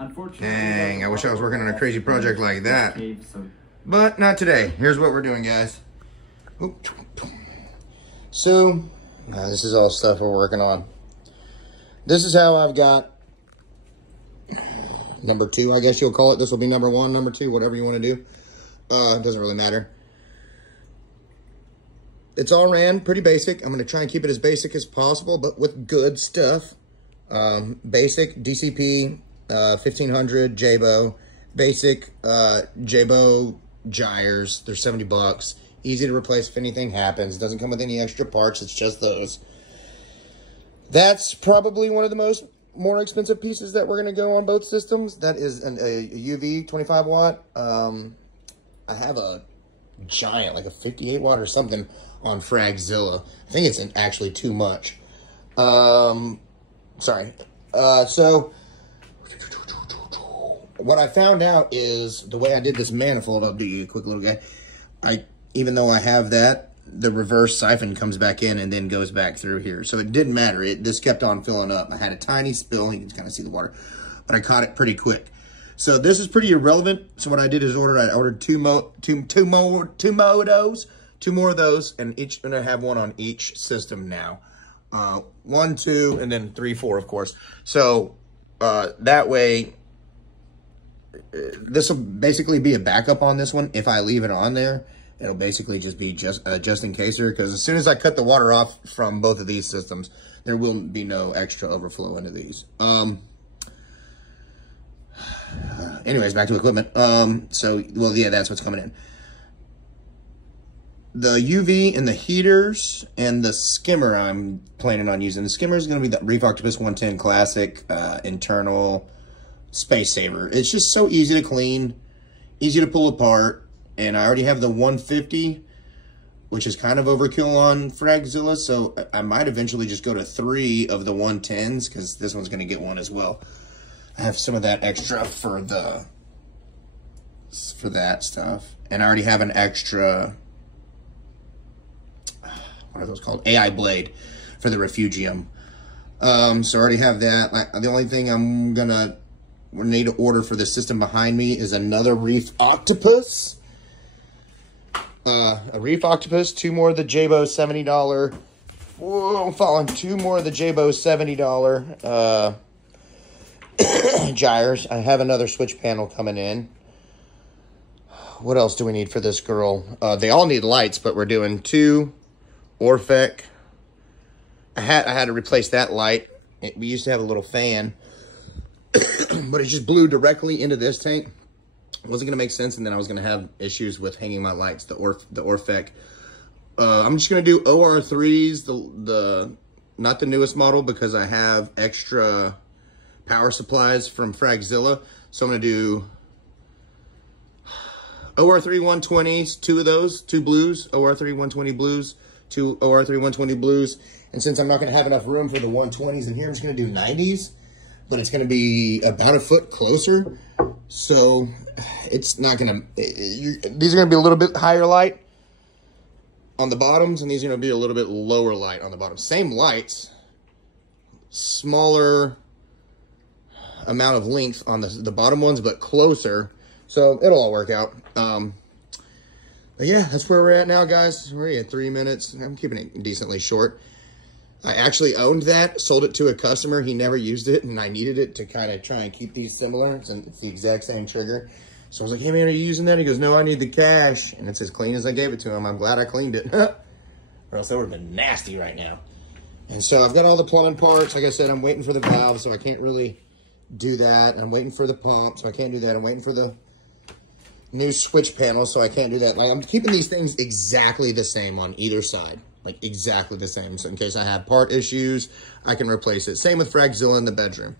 Unfortunately, dang, I wish I was working on a crazy project like that. But not today. Here's what we're doing, guys. So, this is all stuff we're working on. This is how I've got number 2, I guess you'll call it. This will be number 1, number 2, whatever you want to do. It doesn't really matter. It's all ran pretty basic. I'm going to try and keep it as basic as possible, but with good stuff. Basic DCP 1500 Jabo. Basic Jabo gyres. They're 70 bucks. Easy to replace if anything happens. Doesn't come with any extra parts. It's just those. That's probably one of the more expensive pieces that we're going to go on both systems. That is a UV 25 watt. I have a giant, like a 58 watt or something on Fragzilla. I think it's actually too much. Sorry. So what I found out is the way I did this manifold, I'll do you a quick little guy. Even though I have that, the reverse siphon comes back in and then goes back through here. So it didn't matter. This kept on filling up. I had a tiny spill. You can kind of see the water, but I caught it pretty quick. So this is pretty irrelevant. So what I did is I ordered two more of those, and I have one on each system now. 1, 2, and then 3, 4, of course. So that way, this will basically be a backup on this one. If I leave it on there, it'll basically just be just in caser, because as soon as I cut the water off from both of these systems, there will be no extra overflow into these. Anyways, back to equipment. Well, yeah, that's what's coming in. The UV and the heaters and the skimmer I'm planning on using. The skimmer is going to be the Reef Octopus 110 Classic internal space saver. It's just so easy to clean, easy to pull apart, and I already have the 150, which is kind of overkill on Fragzilla, so I might eventually just go to 3 of the 110s, because this one's going to get one as well. I have some of that extra for that stuff, and I already have an extra, what are those called? AI blade for the refugium. So I already have that. The only thing I'm gonna need to order for the system behind me is another Reef Octopus. A Reef Octopus, 2 more of the Jabo $70. Whoa, I'm falling. 2 more of the Jabo $70 gyres. I have another switch panel coming in. What else do we need for this girl? They all need lights, but we're doing 2 Orphec. I had to replace that light. We used to have a little fan, but it just blew directly into this tank. It wasn't going to make sense, and then I was going to have issues with hanging my lights, the Orphec. I'm just going to do OR3s, not the newest model, because I have extra power supplies from Fragzilla. So I'm going to do OR3 120s, 2 of those, 2 blues, OR3 120 blues, 2 OR3 120 blues. And since I'm not going to have enough room for the 120s in here, I'm just going to do 90s, but it's going to be about a foot closer. So it's not going to, these are going to be a little bit higher light on the bottoms, and these are going to be a little bit lower light on the bottom. Same lights, smaller amount of length on the bottom ones, but closer. So it'll all work out. But yeah, that's where we're at now, guys. We're at 3 minutes. I'm keeping it decently short. I actually owned that, sold it to a customer. He never used it, and I needed it to kind of try and keep these similar. It's the exact same trigger. So I was like, hey, man, are you using that? He goes, no, I need the cash. And it's as clean as I gave it to him. I'm glad I cleaned it. Or else that would have been nasty right now. And so I've got all the plumbing parts. Like I said, I'm waiting for the valve, so I can't really do that. I'm waiting for the pump, so I can't do that. I'm waiting for the new switch panel, so I can't do that. Like, I'm keeping these things exactly the same on either side. Like, exactly the same. So in case I have part issues, I can replace it. Same with Fragzilla in the bedroom.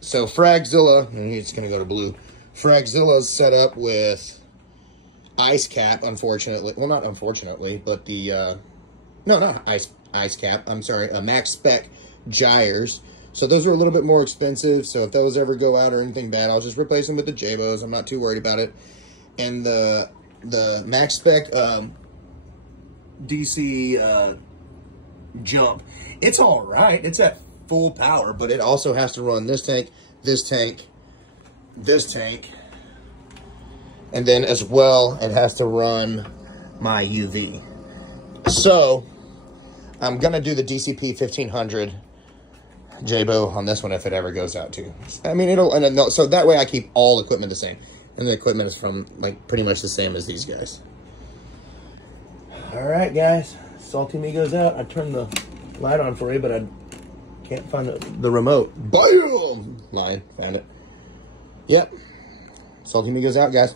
So Fragzilla, and it's going to go to blue. Fragzilla's set up with ice cap, unfortunately. Well, not unfortunately, but the, no, not ice cap. I'm sorry, max spec gyres. So those are a little bit more expensive. So if those ever go out or anything bad, I'll just replace them with the Jabos. I'm not too worried about it. And the max spec DC jump, it's all right. It's at full power, but it also has to run this tank, this tank, this tank, and then as well, it has to run my UV. So I'm gonna do the DCP 1500 Jabo on this one if it ever goes out too. I mean, so that way I keep all equipment the same, and the equipment is from like pretty much the same as these guys. All right, guys, Salty Me goes out. I turned the light on for you, but I can't find the remote. Boom! Line, found it. Yep. Salty Me goes out, guys.